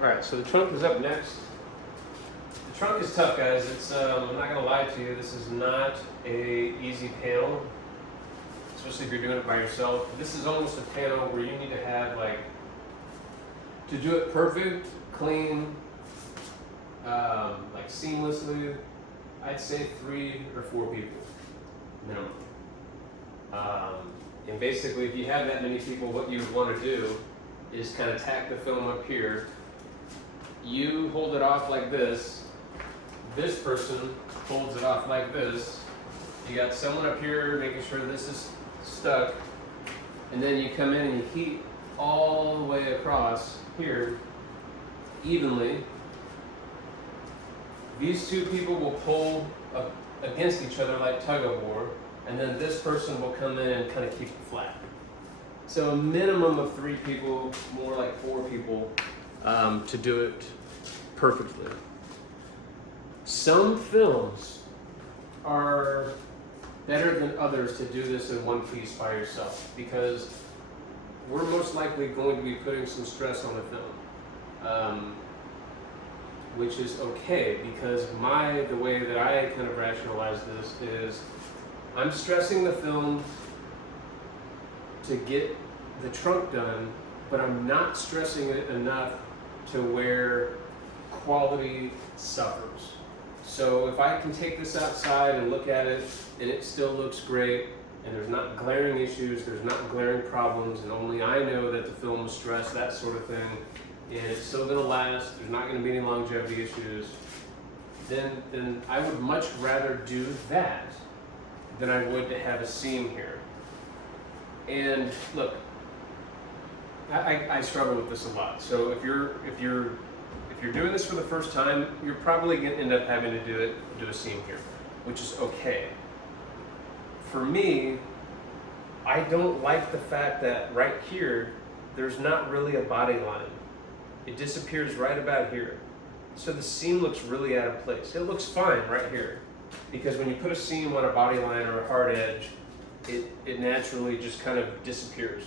All right, so the trunk is up next. The trunk is tough, guys. It's I'm not gonna lie to you. This is not a easy panel, especially if you're doing it by yourself. This is almost a panel where you need to have to do it perfect, clean, like seamlessly. I'd say 3 or 4 people minimum. And basically, if you have that many people, what you would want to do is kind of tack the film up here. You hold it off like this. This person holds it off like this. You got someone up here making sure this is stuck. And then you come in and you heat all the way across here evenly. These 2 people will pull up against each other like tug of war. And then this person will come in and kind of keep it flat. So a minimum of 3 people, more like 4 people, to do it perfectly. Some films are better than others to do this in one piece by yourself because we're most likely going to be putting some stress on the film, which is okay because the way that I kind of rationalize this is I'm stressing the film to get the trunk done, but I'm not stressing it enough to where quality suffers. So if I can take this outside and look at it and it still looks great and there's not glaring issues, there's not glaring problems, and only I know that the film was stressed, that sort of thing, and it's still gonna last, there's not gonna be any longevity issues, then I would much rather do that than I would to have a seam here. And look, I struggle with this a lot. So if you're doing this for the first time, you're probably going to end up having to do a seam here, which is okay. For me, I don't like the fact that right here, there's not really a body line. It disappears right about here. So the seam looks really out of place. It looks fine right here, because when you put a seam on a body line or a hard edge, it naturally just kind of disappears.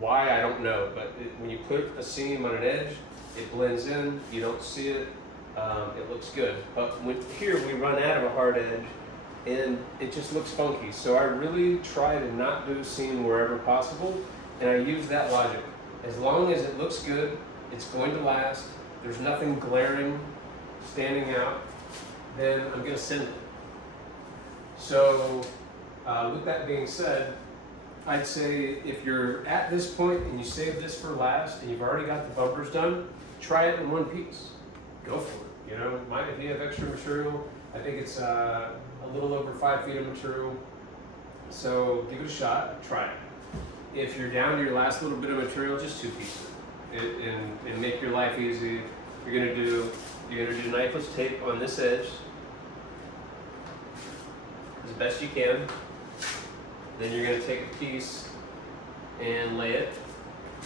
Why, I don't know, but when you put a seam on an edge, it blends in, you don't see it, it looks good. But here we run out of a hard edge and it just looks funky. So I really try to not do a seam wherever possible, and I use that logic. As long as it looks good, it's going to last, there's nothing glaring, standing out, then I'm gonna send it. So with that being said, I'd say if you're at this point and you save this for last and you've already got the bumpers done, try it in one piece. Go for it. You know, if you have extra material, I think it's a little over 5 feet of material. So give it a shot, try it. If you're down to your last little bit of material, just 2 pieces and make your life easy. You're gonna do knifeless tape on this edge as best you can. Then you're going to take a piece and lay it.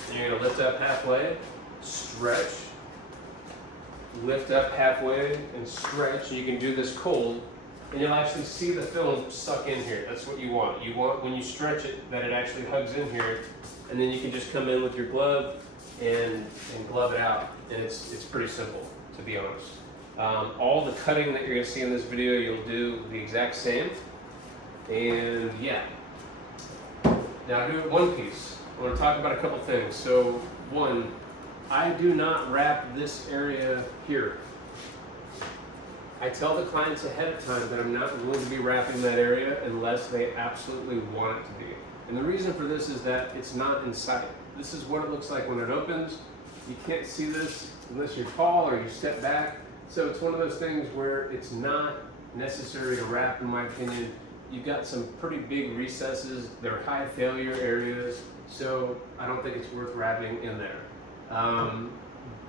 And you're going to lift up halfway, stretch, lift up halfway and stretch. And you can do this cold, and you'll actually see the film suck in here. That's what you want. You want, when you stretch it, that it actually hugs in here, and then you can just come in with your glove and glove it out. And it's pretty simple, to be honest. All the cutting that you're going to see in this video, you'll do the exact same. And yeah. Now do it one piece. I want to talk about a couple things. So one, I do not wrap this area here. I tell the clients ahead of time that I'm not going to be wrapping that area unless they absolutely want it to be. And the reason for this is that it's not in sight. This is what it looks like when it opens. You can't see this unless you're tall or you step back. So it's one of those things where it's not necessary to wrap, in my opinion. You've got some pretty big recesses. They're high failure areas, so I don't think it's worth wrapping in there.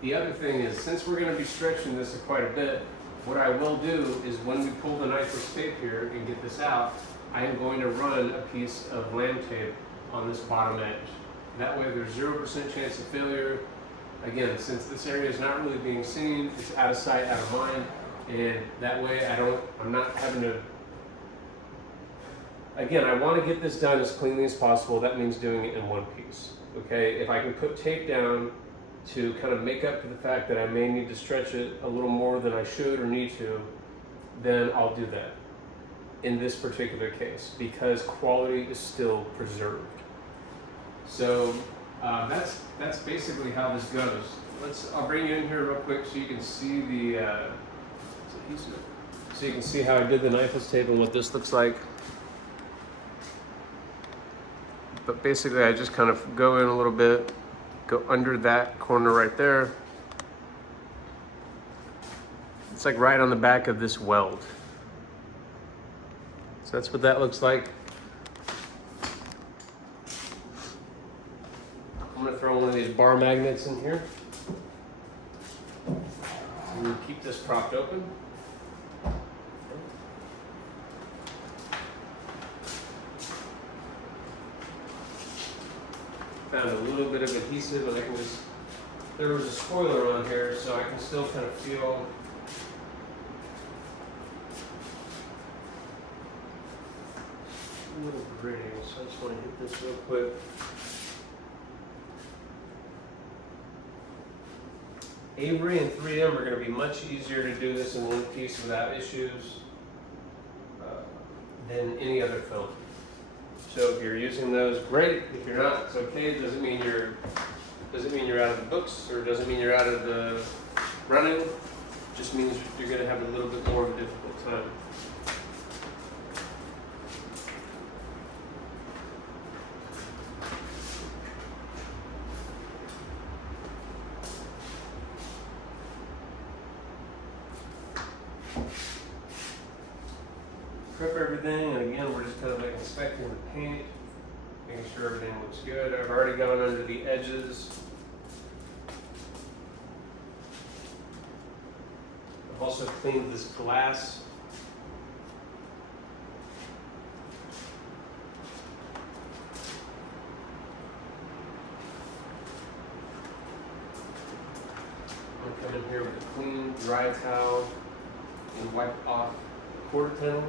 The other thing is, since we're going to be stretching this quite a bit, what I will do is when we pull the knifeless tape here and get this out, I am going to run a piece of lamb tape on this bottom edge. That way there's 0% chance of failure. Again, since this area is not really being seen, it's out of sight, out of mind, and that way I'm not having to. Again, I want to get this done as cleanly as possible. That means doing it in one piece. Okay, if I can put tape down to kind of make up for the fact that I may need to stretch it a little more than I should or need to, then I'll do that in this particular case because quality is still preserved. So that's basically how this goes. I'll bring you in here real quick so you can see so you can see how I did the knifeless tape and what this looks like. But basically I just kind of go in a little bit, go under that corner right there. It's like right on the back of this weld. So that's what that looks like. I'm gonna throw one of these bar magnets in here. And we'll keep this propped open. Found a little bit of adhesive and I can just, there was a spoiler on here so I can still kind of feel a little gritty, so I just want to hit this real quick. Avery and 3M are going to be much easier to do this in one piece without issues than any other film. So if you're using those, great. If you're not, it's okay. It doesn't mean you're out of the books or doesn't mean you're out of the running. It just means you're going to have a little bit more of a difficult time. Prep everything, and again, we're just kind of like inspecting the paint, making sure everything looks good. I've already gone under the edges. I've also cleaned this glass. I'm gonna come in here with a clean, dry towel and wipe off the quarter panel.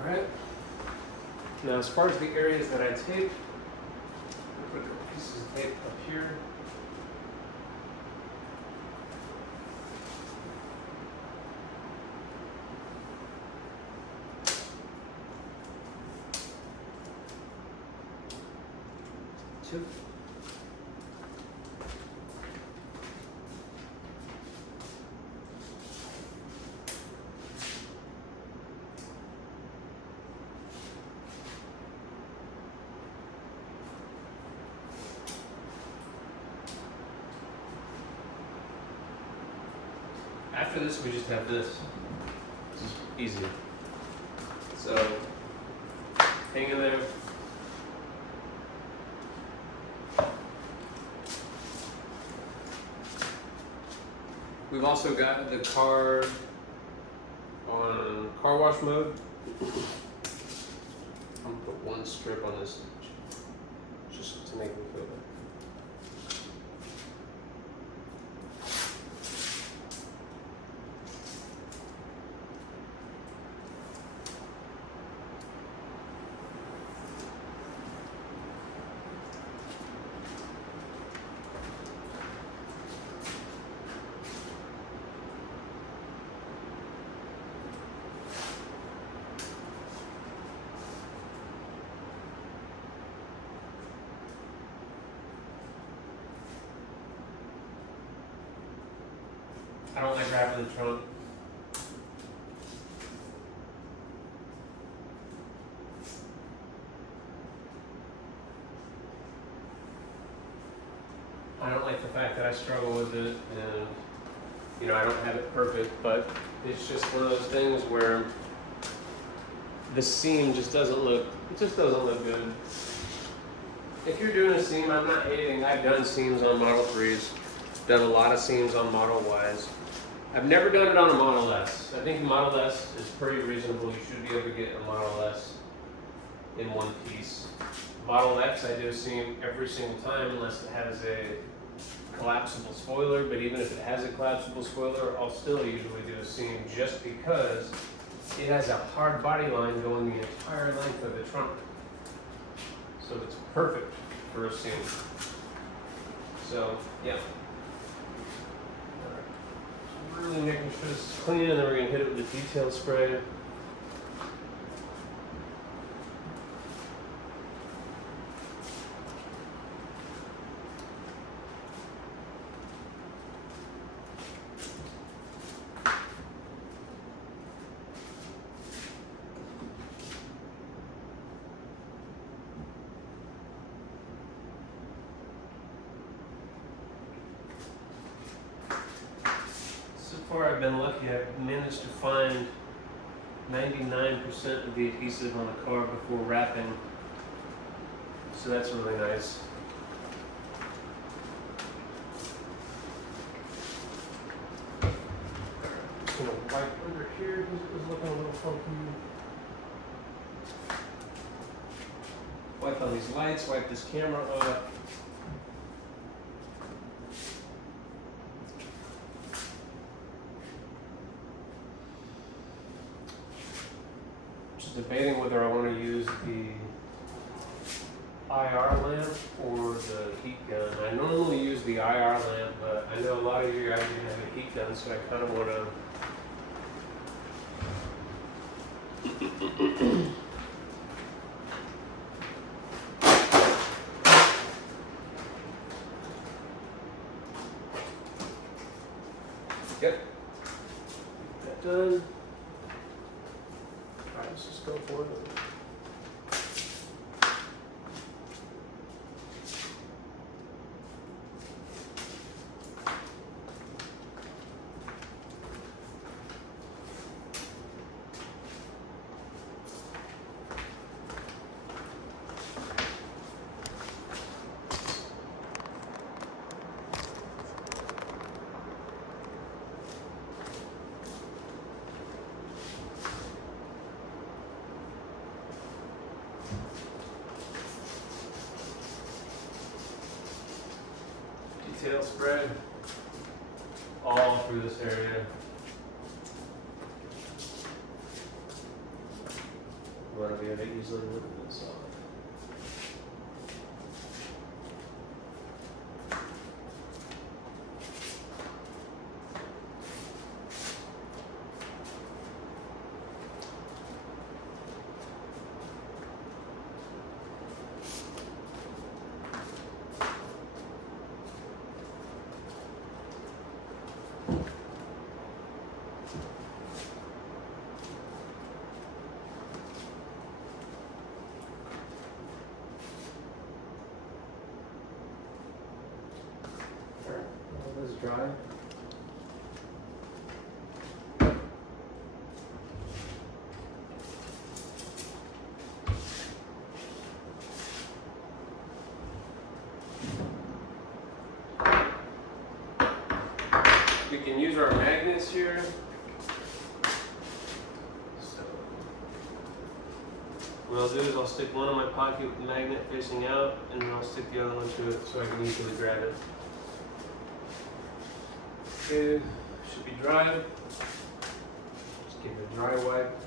Alright. Now as far as the areas that I tape, put the pieces of tape up here. Two. After this, we just have this. This is easy. So, hang in there. We've also got the car on car wash mode. I'm gonna put one strip on this just to make me feel better. I don't like wrapping the trunk. I don't like the fact that I struggle with it and I don't have it perfect, but it's just one of those things where the seam just doesn't look good. If you're doing a seam, I'm not hating. I've done seams on Model 3s. Done a lot of seams on Model Ys. I've never done it on a Model S. I think Model S is pretty reasonable. You should be able to get a Model S in one piece. Model X, I do a seam every single time unless it has a collapsible spoiler, but even if it has a collapsible spoiler, I'll still usually do a seam just because it has a hard body line going the entire length of the trunk. So it's perfect for a seam. So, yeah. Really making sure this is clean, and then we're going to hit it with the detail spray. So far I've been lucky. I've managed to find 99% of the adhesive on the car before wrapping. So that's really nice. Just gonna wipe under here because it was looking a little funky. Wipe on these lights, wipe this camera off. Debating whether I want to use the IR lamp or the heat gun. I normally use the IR lamp, but I know a lot of you guys have a heat gun, so I kind of want to. Yep. That done. Alright, let's just go for it. Detail spread all through this area. You want to be able to easily look at this off. This is dry. We can use our magnets here. So what I'll do is I'll stick one in my pocket with the magnet facing out, and then I'll stick the other one to it so I can easily grab it. Okay, should be dry. Just give it a dry wipe.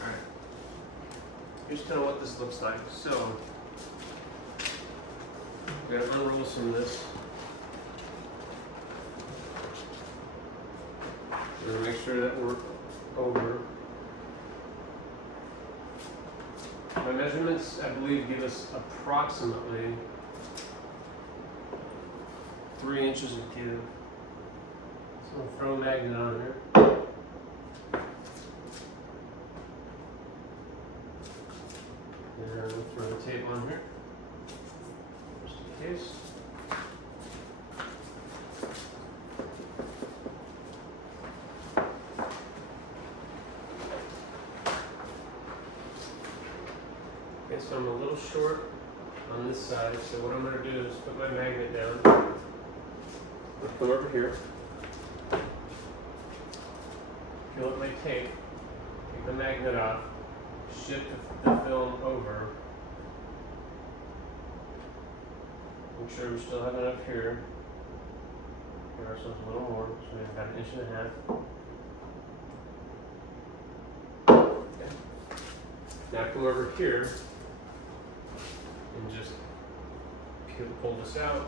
Alright. Here's kind of what this looks like. So, we're going to unroll some of this. We're going to make sure that we're over. My measurements, I believe, give us approximately 3 inches of give. So we'll throw a magnet on here. And we'll throw the tape on here, just in case. Okay, so I'm a little short on this side, so what I'm going to do is put my magnet down. I'll come over here, peel up my tape, take the magnet off, shift the film over, make sure we still have enough here, give ourselves a little more, so we have about 1.5 inches. Okay. Now come over here and just pull this out.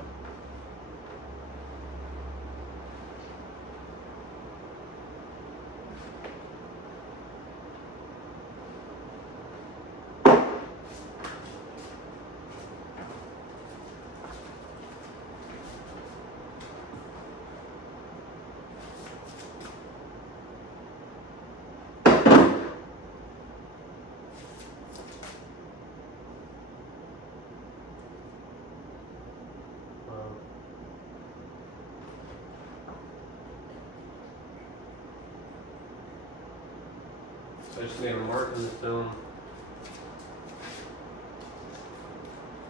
So I just made a mark in the film.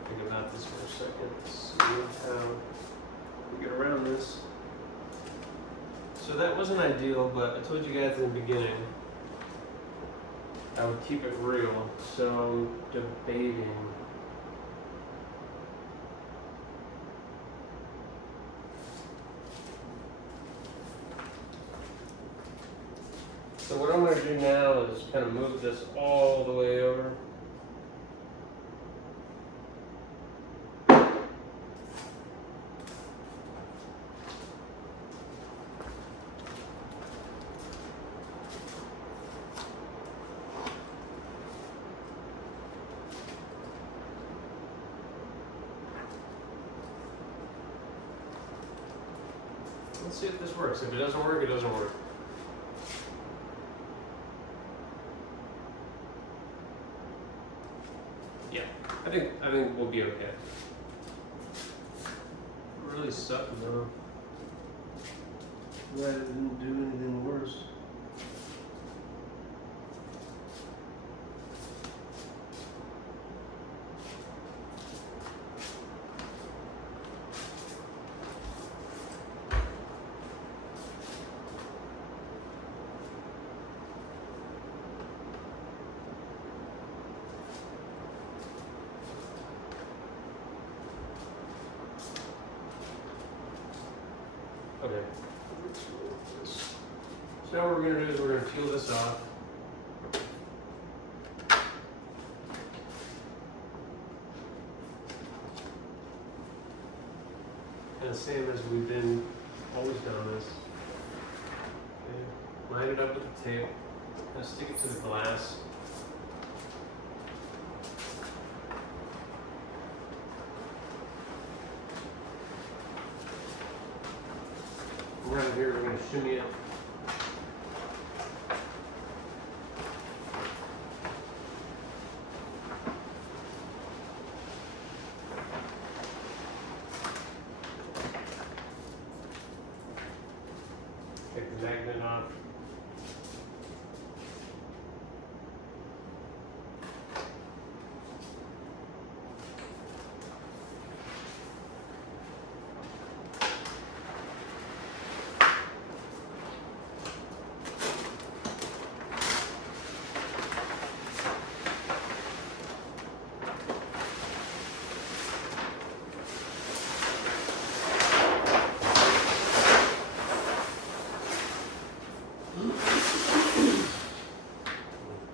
Think about this for a second. See how we get around this. So that wasn't ideal, but I told you guys in the beginning I would keep it real. So I'm debating. So what I'm going to do now is kind of move this all the way over. Let's see if this works. If it doesn't work, it doesn't work. Yeah, I think we'll be okay. It really sucked though. Glad it didn't do anything worse. Okay. So now what we're going to do is we're going to peel this off. And the same as we've been always done this. Okay. Line it up with the tape. Now stick it to the glass. Around here, we're going to shimmy it. Take the magnet off.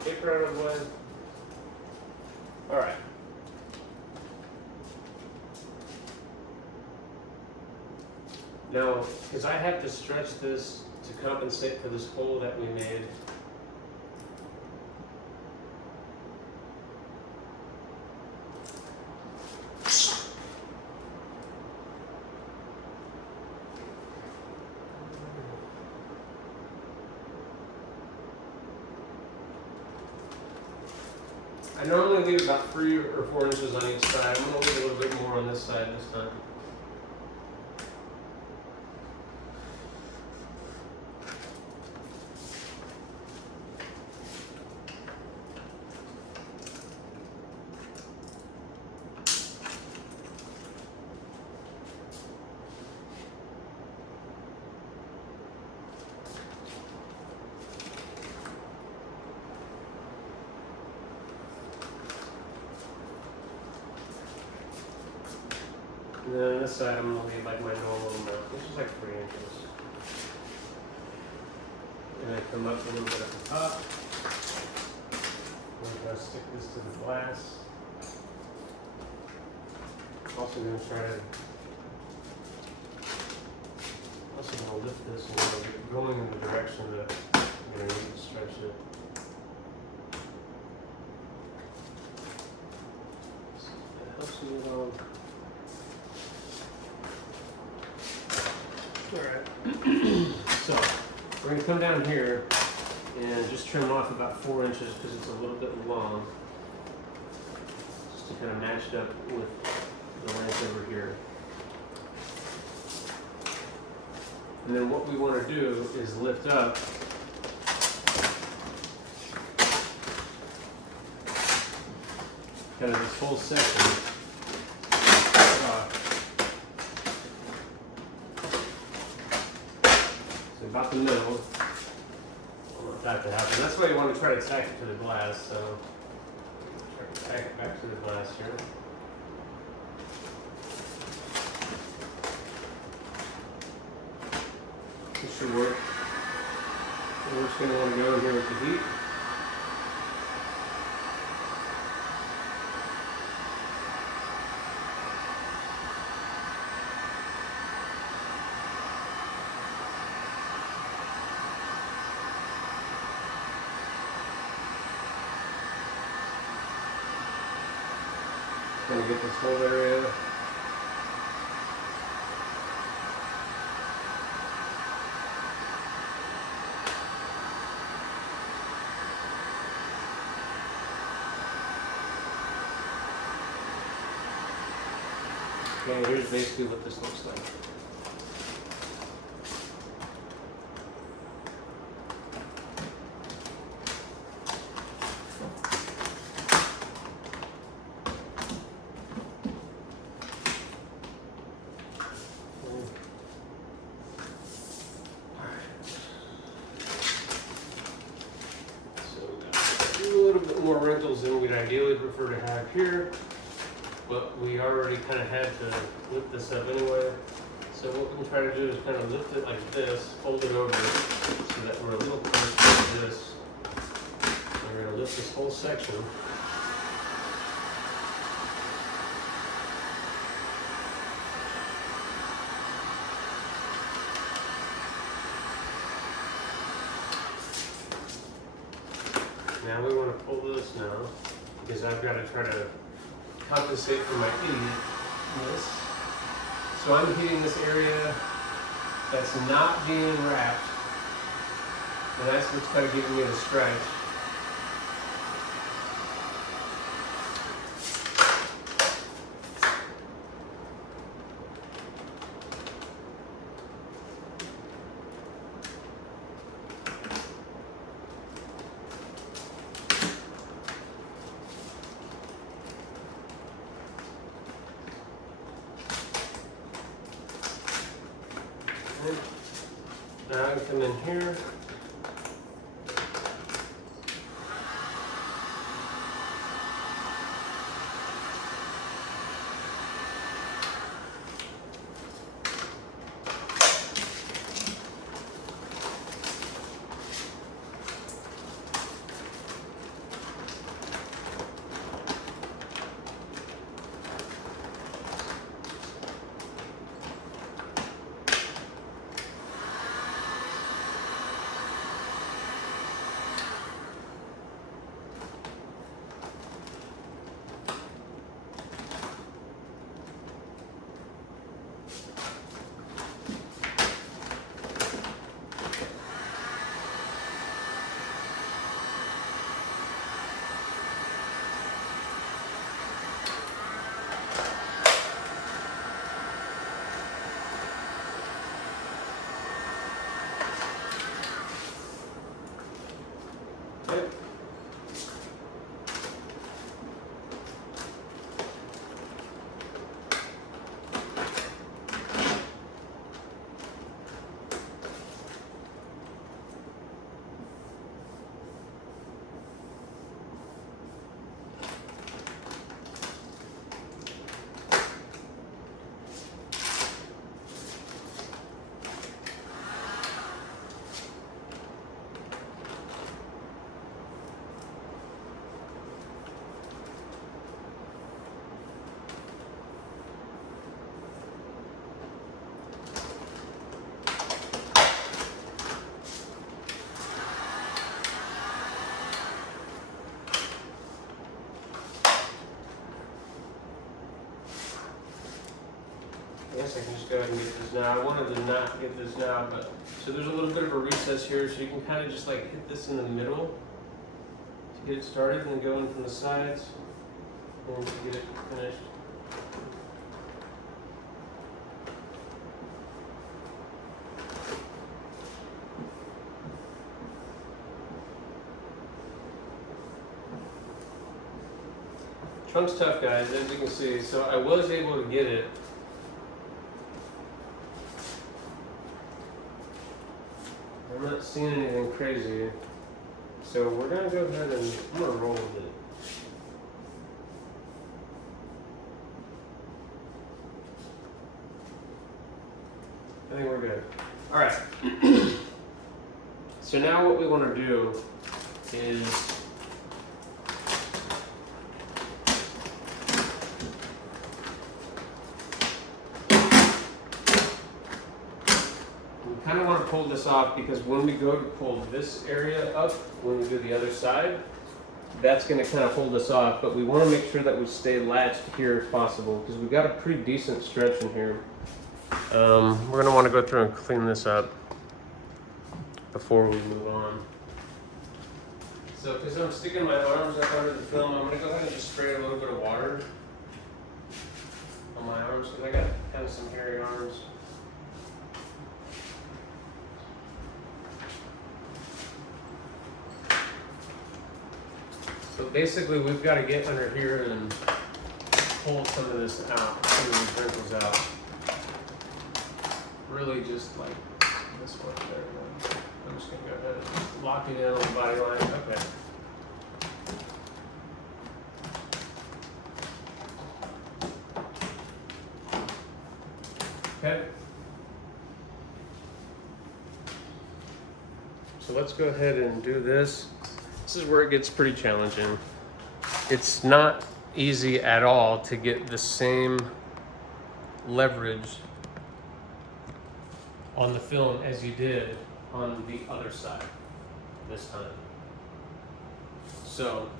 Paper out of the way. All right. Now, because I have to stretch this to compensate for this hole that we made. I normally leave about 3 or 4 inches on each side. I'm going to leave a little bit more on this side this time. And then this side I'm gonna leave like my normal amount, which is like 3 inches. And I come up a little bit at the top. I'm gonna stick this to the glass. Also gonna try to lift this a little bit, going in the direction that I'm gonna need to stretch it. So that helps me along. Alright. So we're gonna come down here and just trim off about 4 inches because it's a little bit long. Just to kind of match it up with the length over here. And then what we want to do is lift up kind of this whole section. So about the middle. I want that to happen. That's why you want to try to tack it to the glass. So try to tack it back to the glass here. This should work. And we're just going to want to go in here with the heat. Going to get this whole area. Okay, here's basically what this looks like. So a little bit more wrinkles than we'd ideally prefer to have here. But we already kind of had to lift this up anyway. So what we can try to do is kind of lift it like this, fold it over so that we're a little closer to this. And we're going to lift this whole section. Now we want to pull this now because I've got to try to compensate for my heatiness. So I'm heating this area that's not being wrapped, and that's what's kind of giving me the stretch. Now I can come in here ahead and get this now. I wanted to not get this now, but so there's a little bit of a recess here, so you can kind of just like hit this in the middle to get it started, and then go in from the sides and get it finished. Trunk's tough, guys, as you can see. So I was able to get it. I'm not seeing anything crazy. So we're gonna go ahead and I'm gonna roll with it. I think we're good. All right. So now what we want to do is kind of want to pull this off, because when we go to pull this area up, when we do the other side, that's going to kind of hold us off, but we want to make sure that we stay latched here if possible, because we've got a pretty decent stretch in here. We're going to want to go through and clean this up before we move on. So because I'm sticking my arms up under the film, I'm going to go ahead and just spray a little bit of water on my arms, because I got kind of some hairy arms. So basically, we've got to get under here and pull some of this out, some of these wrinkles out. Really just like this one there. I'm just going to go ahead and lock it in on the body line. Okay. Okay. So let's go ahead and do this. This is where it gets pretty challenging. It's not easy at all to get the same leverage on the film as you did on the other side this time. So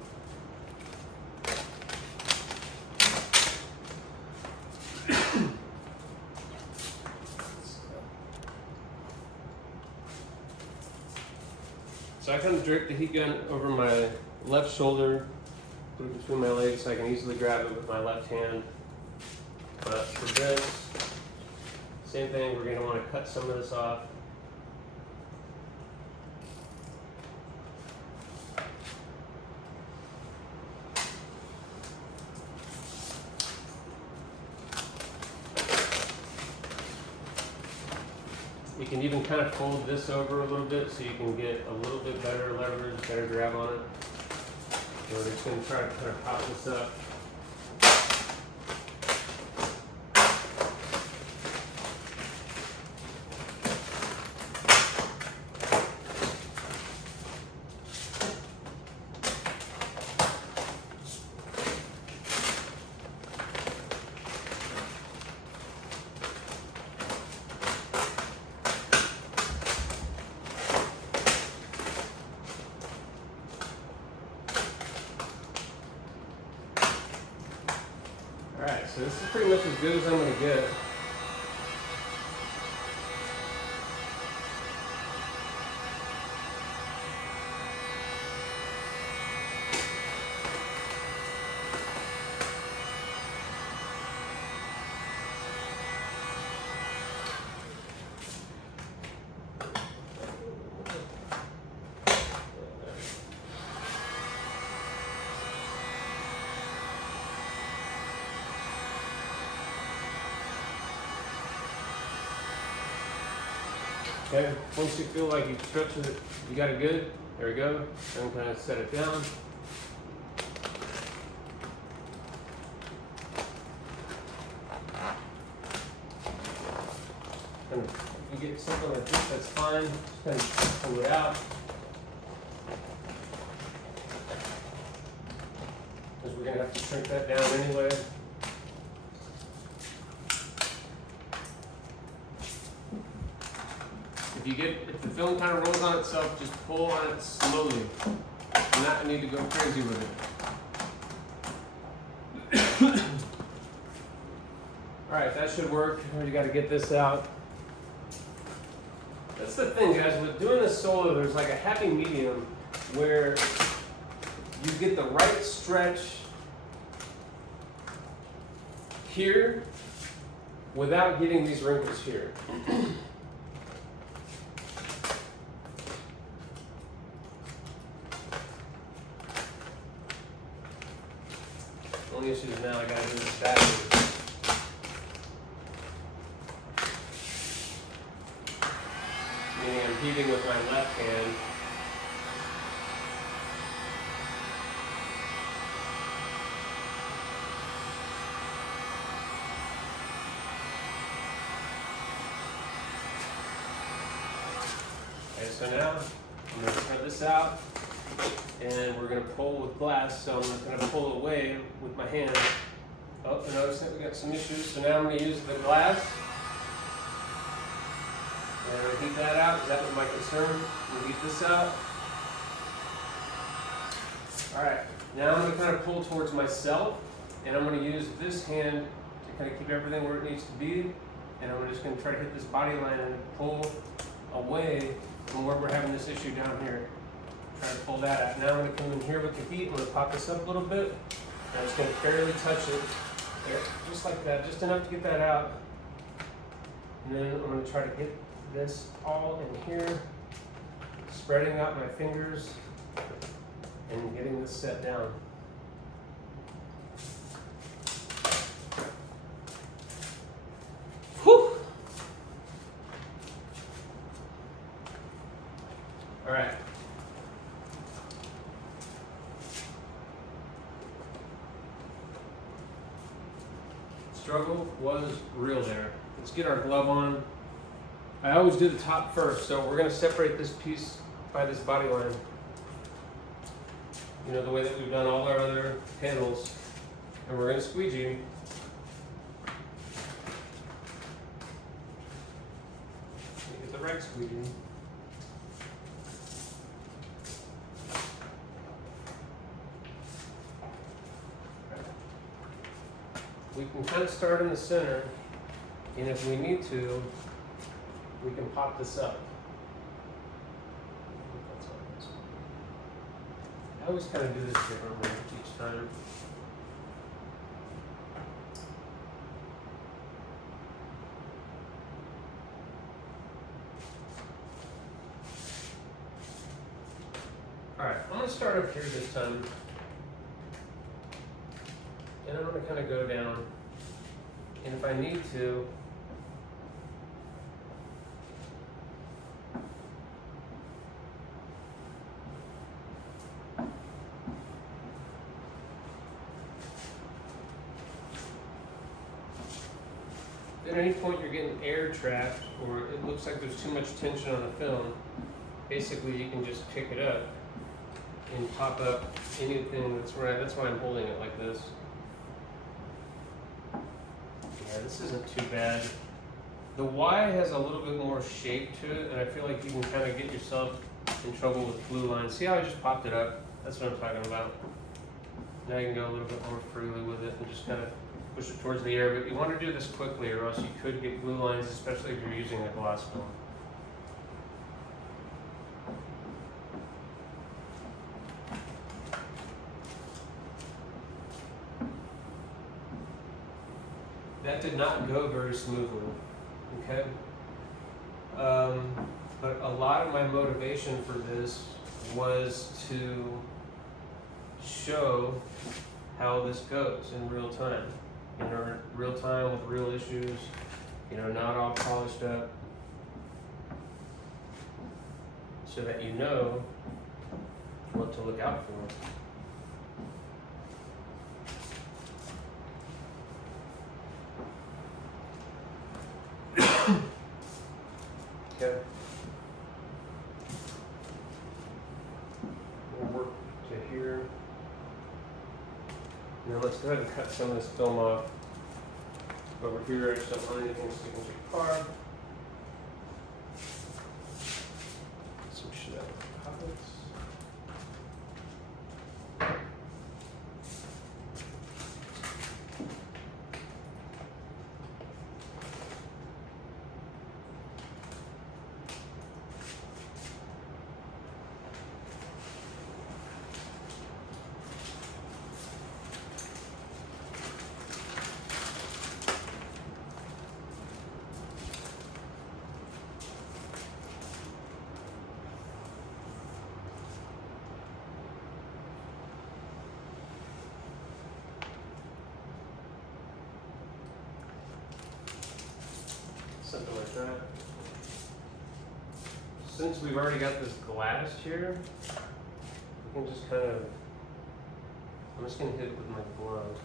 I kind of drape the heat gun over my left shoulder, put it between my legs so I can easily grab it with my left hand. But for this, same thing, we're going to want to cut some of this off. You can even kind of fold this over a little bit so you can get a little bit better leverage, better grab on it. So we're just going to try to kind of pop this up. Alright, so this is pretty much as good as I'm going to get. Okay, once you feel like you've stretched it, you got it good, there we go. Then kind of set it down. And if you get something like this, that's fine. Just kind of pull it out. Because we're going to have to shrink that down anyway. If the film kind of rolls on itself, just pull on it slowly. You not need to go crazy with it. All right, that should work. You got to get this out. That's the thing, guys. With doing this solo, there's like a happy medium where you get the right stretch here without getting these wrinkles here. Only issue is now I gotta do this backwards. Meaning I'm heaving with my left hand. Okay, so now I'm going to spread this out, and we're going to pull with glass, so I'm going to pull away with my hand. Oh, I noticed that we got some issues, so now I'm going to use the glass. And I'm going to heat that out, because that was my concern. I'm going to heat this out. Alright, now I'm going to kind of pull towards myself, and I'm going to use this hand to kind of keep everything where it needs to be. And I'm just going to try to hit this body line and pull away from where we're having this issue down here. Try to pull that out. Now I'm going to come in here with the heat. I'm going to pop this up a little bit. I'm just going to barely touch it. There, just like that, just enough to get that out. And then I'm going to try to get this all in here, spreading out my fingers and getting this set down. Whew! All right. Struggle was real there. Let's get our glove on. I always do the top first, so we're going to separate this piece by this body line. You know, the way that we've done all our other panels. And we're going to squeegee. Get the right squeegee. We can kind of start in the center, and if we need to, we can pop this up. I always kind of do this differently each time. Alright, I'm going to start up here this time. And I'm going to kind of go down. And if I need to, at any point you're getting air trapped or it looks like there's too much tension on the film, basically you can just pick it up and pop up anything that's right. That's why I'm holding it like this. Yeah, this isn't too bad. The Y has a little bit more shape to it, and I feel like you can kind of get yourself in trouble with glue lines. See how I just popped it up? That's what I'm talking about. Now you can go a little bit more freely with it and just kind of push it towards the air, but you want to do this quickly or else you could get glue lines, especially if you're using a gloss film. That did not go very smoothly, okay? But a lot of my motivation for this was to show how this goes in real time. You know, real time with real issues, you know, not all polished up, so that you know what to look out for. Okay. We'll work to here. Now let's go ahead and cut some of this film off. Over here, some anything sticking to your card. Some shit out of the pockets. like that. Since we've already got this glass here, we can just kind of, I'm just gonna hit it with my glove.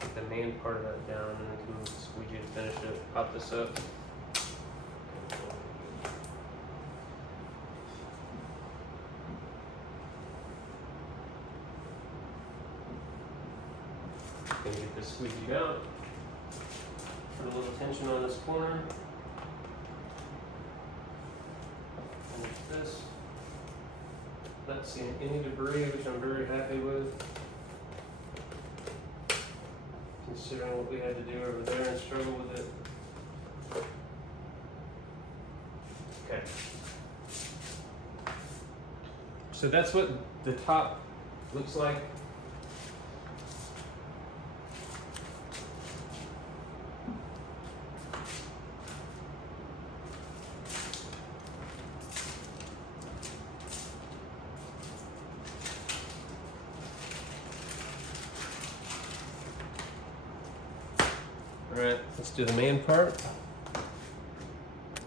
Get the main part of that down, and then we can squeegee to finish it. Pop this up. Gonna get this squeegeed out. Put a little tension on this corner. Finish this. Not seeing any debris, which I'm very happy with. Considering what we had to do over there and struggle with it. Okay. So that's what the top looks like. All right, let's do the main part.